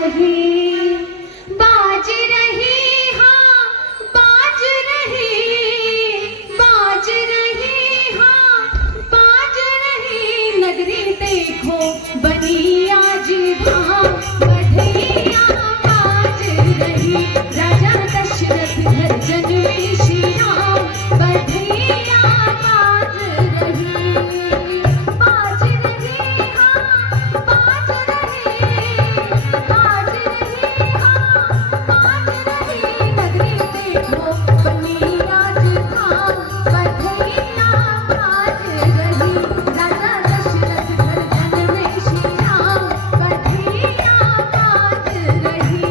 रही, बाज रही, हाँ बाज रही, बाज रही, हाँ बाज रही। नगरी देखो बनी आज धाम, बढ़िया बाज रही। राजा दशरथ घर जन्मे श्री राम, बढ़िया बाज रही, बाज रही, हाँ बाज रही, बाज रही, हाँ बाज रही। नगरी देखो बनी आज धाम, बढ़िया बाज रही। राजा दशरथ घर जन्मे श्री राम, बढ़िया बाज रही।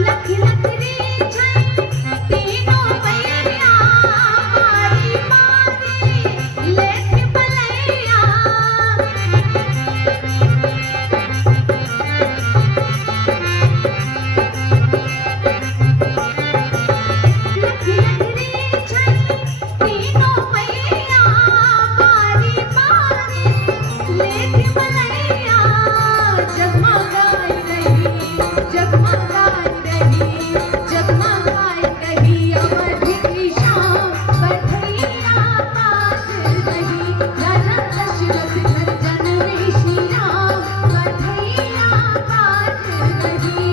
लख लख रे छई तीनों मैया, मारी मारी लेख बलैया। लख लख रे छई तीनों मैया, मारी मारी लेख बलैया। जगमगाई रही, जगमगाई रही, जगमगाई रही अवध की शाम, बढ़िया बाज रही। राजा दशरथ घर जन्मे श्री राम, बढ़िया बाज रही।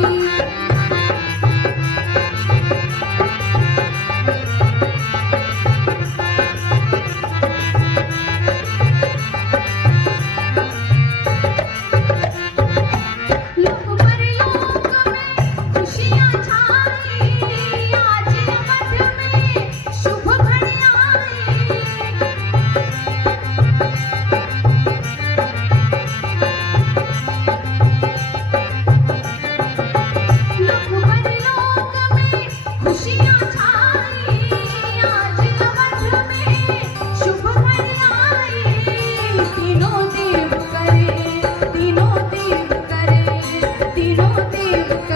लोक परलोक में खुशियाँ छाई, आज अवध में शुभ घड़ी आई। लोक परलोक में खुशियाँ छाई, आज अवध में शुभ घड़ी आई। तीनों देव करे, तीनों देव करे, तीनों देव करे।